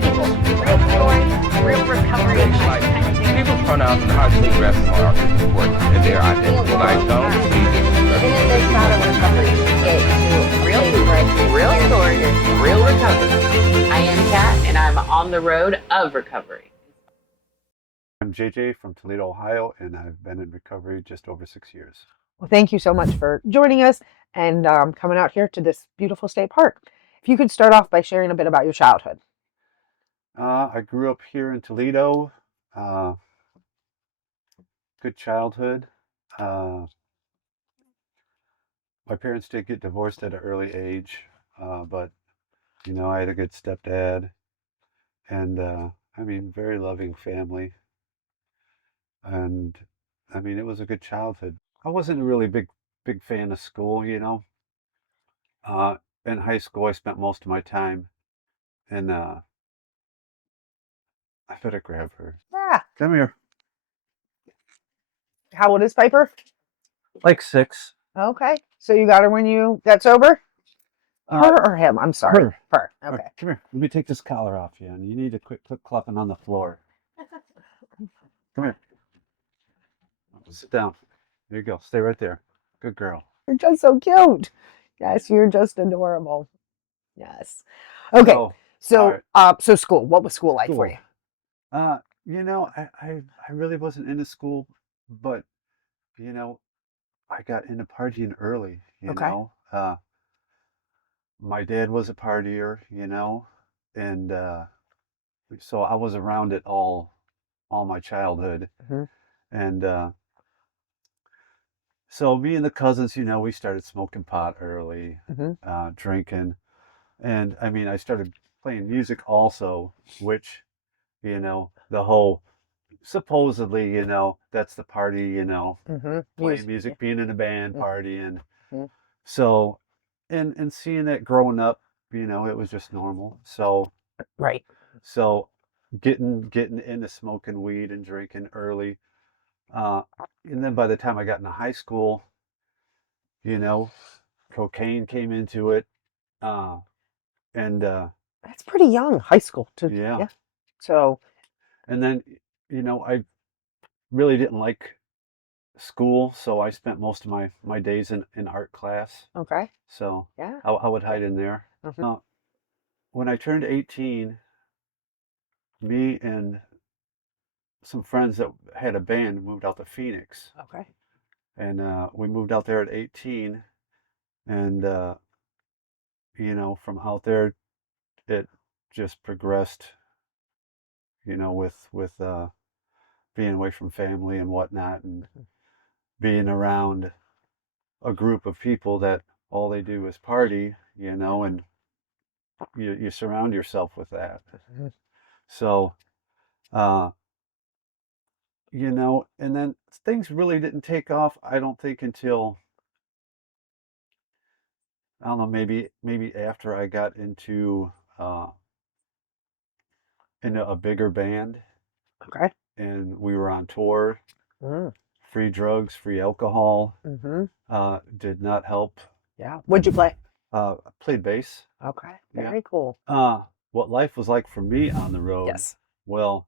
people, real stories, real recovery Like, kind of thing. people's pronouns and how they dress are important in their identity. When I don't see this, Even in this route of recovery, get to real stories, real recovery. I am Kat, and I'm on the road of recovery. I'm JJ from Toledo, Ohio, and I've been in recovery just over 6 years. Well, thank you so much for joining us and coming out here to this beautiful state park. If you could start off by sharing a bit about your childhood. I grew up here in Toledo. Good childhood. My parents did get divorced at an early age, but I had a good stepdad, and very loving family. And it was a good childhood. I wasn't a really big fan of school. In high school, I spent most of my time in. I better grab her. Ah, Come here. how old is Piper? Like 6. Okay, so you got her when you got sober? Her or him? I'm sorry. Her. Her. All Okay. right, come here. Let me take this collar off you, and you need to quit clopping on the floor. Come here. Sit down. There you go. Stay right there. Good girl. You're just so cute. Yes, you're just adorable. Yes. Okay. So, So school. What was school like for School. you? I really wasn't into school, but I got into partying early. Okay. My dad was a partier, and so I was around it all my childhood. hmm And so me and the cousins, we started smoking pot early, hmm drinking. And I started playing music also, which, the whole supposedly, that's the party, playing music, being in a band, partying. hmm So, and seeing that growing up, it was just normal. So, Right. so getting into smoking weed and drinking early. Uh, and then by the time I got into high school, you know, cocaine came into it. Uh, and That's pretty young, high school too. yeah. Yeah. So, And then, I really didn't like school, so I spent most of my days in art class. okay. So Yeah. I would hide in there. Mhm. When I turned 18, me and some friends that had a band moved out to Phoenix. Okay. And we moved out there at 18. And, from out there, it just progressed, with being away from family and whatnot, and being around a group of people that all they do is party, and you surround yourself with that. Mhm. So, uh, and then things really didn't take off, I don't think, until, I don't know, maybe after I got uh, into a bigger band, Okay. and we were on tour. Mm. Free drugs, free alcohol, hmm did not help. Yeah. What'd you play? I played bass. Okay. Yeah. Very cool. What life was like for me on the road. Yes. Well,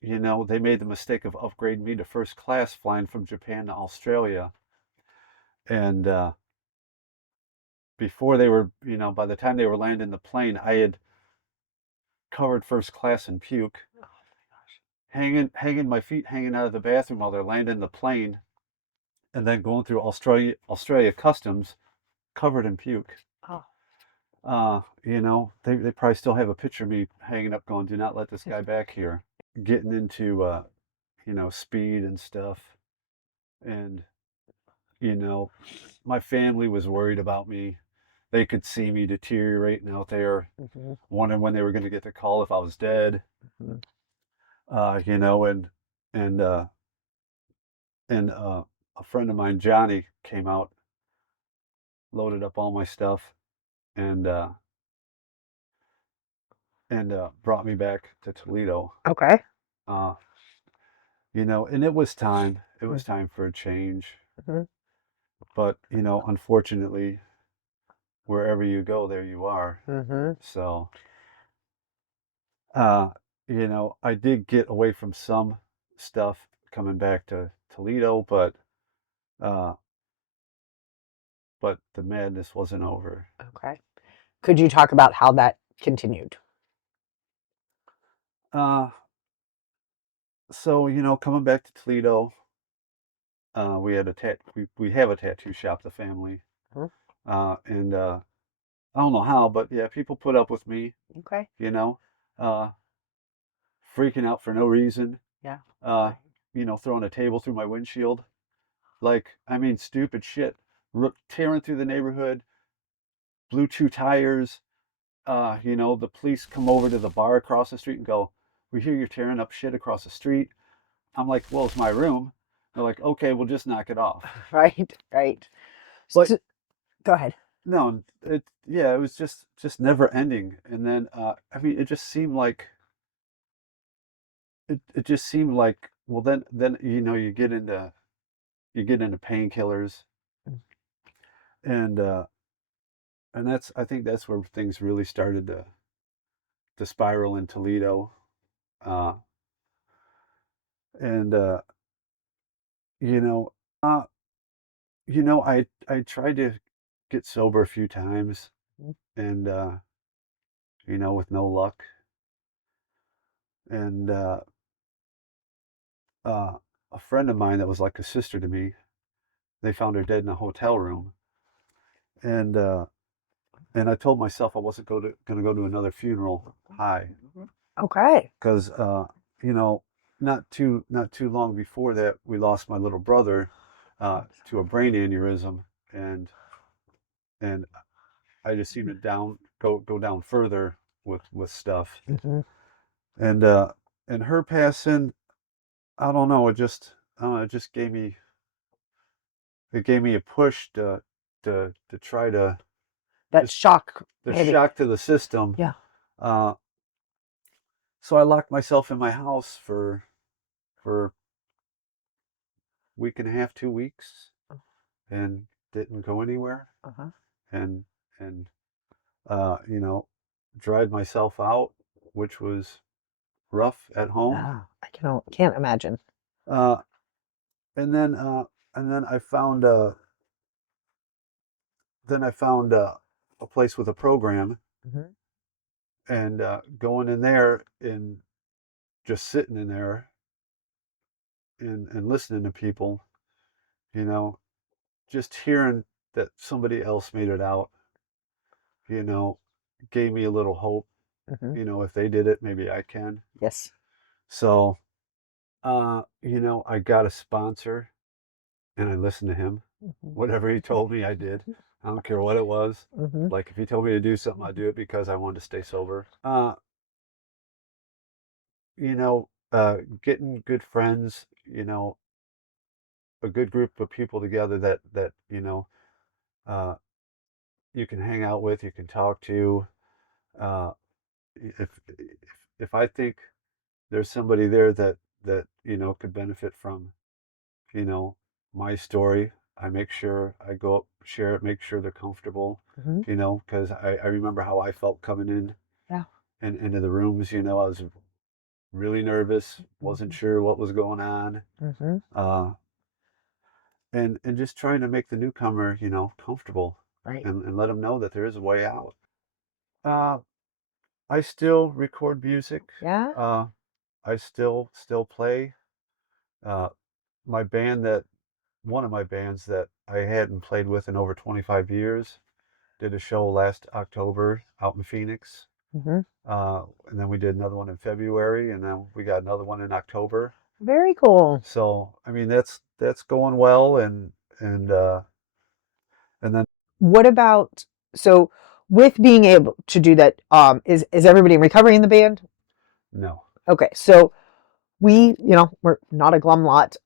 they made the mistake of upgrading me to first class flying from Japan to Australia. And before they were, by the time they were landing the plane, I had covered first class in puke, Oh my gosh. hanging my feet hanging out of the bathroom while they're landing the plane, and then going through Australia customs covered in puke. Oh. They probably still have a picture of me hanging up going, "Do not let this guy back here." Getting into, speed and stuff. And, my family was worried about me. They could see me deteriorating out there, hmm wondering when they were going to get the call if I was dead. hmm And a friend of mine, Johnny, came out, loaded up all my stuff, and brought me back to Toledo. Okay. Uh, and it was time. It was time for a change. hmm But, unfortunately, wherever you go, there you are. hmm So, Uh, I did get away from some stuff coming back to Toledo, uh, but the madness wasn't over. Okay. Could you talk about how that continued? Uh, so coming back to Toledo, we had we have a tattoo shop, the family, Mhm. and I don't know how, but yeah, people put up with me, Okay. uh, freaking out for no reason, Yeah. uh, throwing a table through my windshield, like I mean, stupid shit, tearing through the neighborhood, blew two tires. The police come over to the bar across the street and go, "We hear you're tearing up shit across the street." I'm like, "Well, it's my room." They're like, "Okay, we'll just knock it off." Right. Right. But Go ahead. no, it was just never ending. And then I mean, it just seemed like it just seemed like well, then you get into painkillers, Mm. and that's I think that's where things really started to spiral in Toledo. Uh, and you know, uh, I tried to get sober a few times, Mhm. and with no luck. And a friend of mine that was like a sister to me, they found her dead in a hotel room, and I told myself I wasn't gonna go to another funeral high, Okay. because you know, not too long before that, we lost my little brother to a brain aneurysm, and and I just seemed to go down further with stuff, Hmm. and her passing, I don't know, I don't know, it just gave me a push to try to That just shock, the maybe. shock to the system. Yeah. Uh, so I locked myself in my house for week and a half, 2 weeks, and didn't go anywhere, Uh-huh. and and you know, dried myself out, which was rough at home. Yeah. I can't imagine. Uh, and then I found a place with a program, Hmm. and going in there and just sitting in there and listening to people, you know, just hearing that somebody else made it out, you know, gave me a little hope. Hmm. If they did it, maybe I can. Yes. So, I got a sponsor, and I listened to him. Hmm. Whatever he told me, I did. I don't care what it was. Hmm. Like if he told me to do something, I'd do it because I wanted to stay sober. Getting good friends, a good group of people together that uh, you can hang out with, you can talk to. Uh, if I think there's somebody there that could benefit from you know my story, I make sure I go up, share it, make sure they're comfortable. Hmm. Because I remember how I felt coming in Yeah. and into the rooms. I was really nervous, wasn't Hmm. sure what was going on. Hmm. Uh, and just trying to make the newcomer, comfortable, Right. and let them know that there is a way out. Uh, I still record music. Yeah. Uh, I still play. Uh, my band that One of my bands that I hadn't played with in over 25 years did a show last October out in Phoenix. Hmm. And then we did another one in February, and then we got another one in October. Very cool. So I mean that's going well, and and then What about, so with being able to do that, is everybody in recovery in the band? no. Okay, so we're not a glum lot.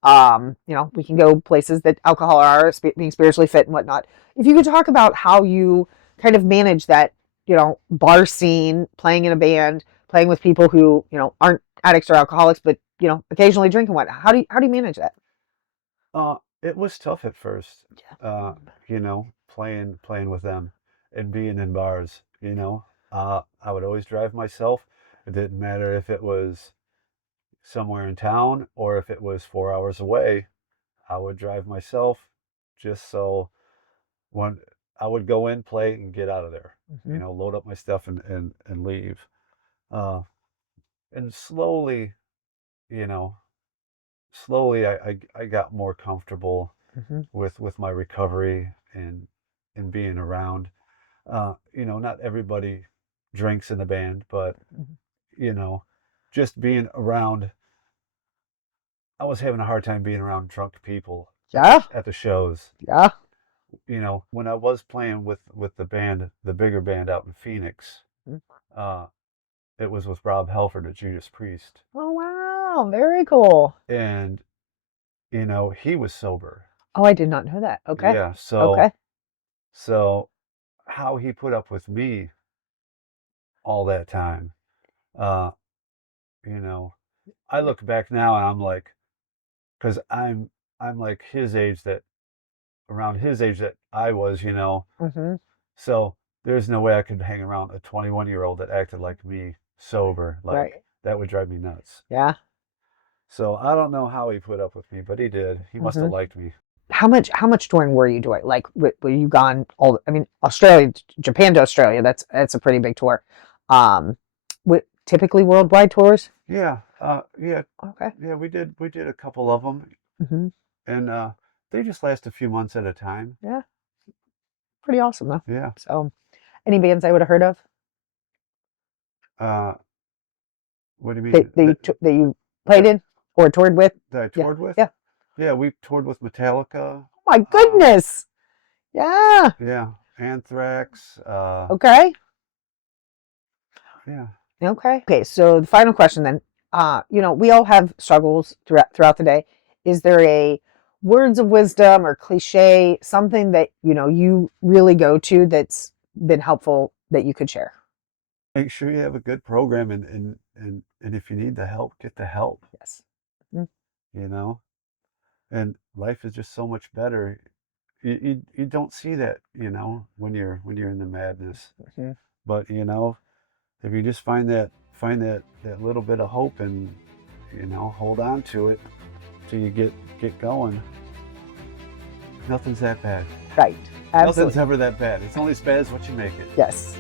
We can go places that alcohol are, being spiritually fit and whatnot. If you could talk about how you kind of manage that, bar scene, playing in a band, playing with people who, aren't addicts or alcoholics, but, occasionally drink and whatnot. How do you manage that? It was tough at first, Yeah. playing with them and being in bars. I would always drive myself, It didn't matter if it was somewhere in town or if it was 4 hours away. I would drive myself just so when I would go in, play, and get out of there. Mhm. Load up my stuff and leave. Uh, and slowly, you know, I got more comfortable Mhm. with my recovery and being around. Not everybody drinks in the band, but Mhm. you know, just being around. I was having a hard time being around drunk people Yeah. at the shows. Yeah. When I was playing with the band, the bigger band out in Phoenix, Mhm. uh, it was with Rob Halford at Judas Priest, Oh wow, very cool. and he was sober. Oh, I did not know that. Okay. Yeah, Okay. so how he put up with me all that time, uh, you know, I look back now and I'm like, because I'm like his age that around his age that I was, Mhm. so there's no way I could hang around a 21-year-old that acted like me sober. Right. Like that would drive me nuts. Yeah. So I don't know how he put up with me, but he did. He must have Mhm. liked me. How much touring were you doing? Like, were you gone all? I mean, Australia, Japan to Australia. That's a pretty big tour. Um, typically worldwide tours. Yeah, yeah, Okay. yeah. We did a couple of them, Hmm. and they just last a few months at a time. Yeah. Pretty awesome though. Yeah. So, any bands I would have heard of Uh, what do you that mean? you played in or toured with? That I Yeah. toured with? Yeah. Yeah, we toured with Metallica. Oh my goodness. Yeah. Yeah, Anthrax. Okay. Yeah. Okay. Okay. So the final question then, we all have struggles throughout the day. Is there a words of wisdom or cliche, something that, you really go to that's been helpful that you could share? Make sure you have a good program, and if you need the help, get the help. Yes. Mhm. You know, and life is just so much better. You don't see that, when you're in the madness. Mhm. But if you just find that little bit of hope and hold on to it till you get going, nothing's that bad. Right. Nothing's Absolutely. ever that bad. It's only as bad as what you make it. Yes.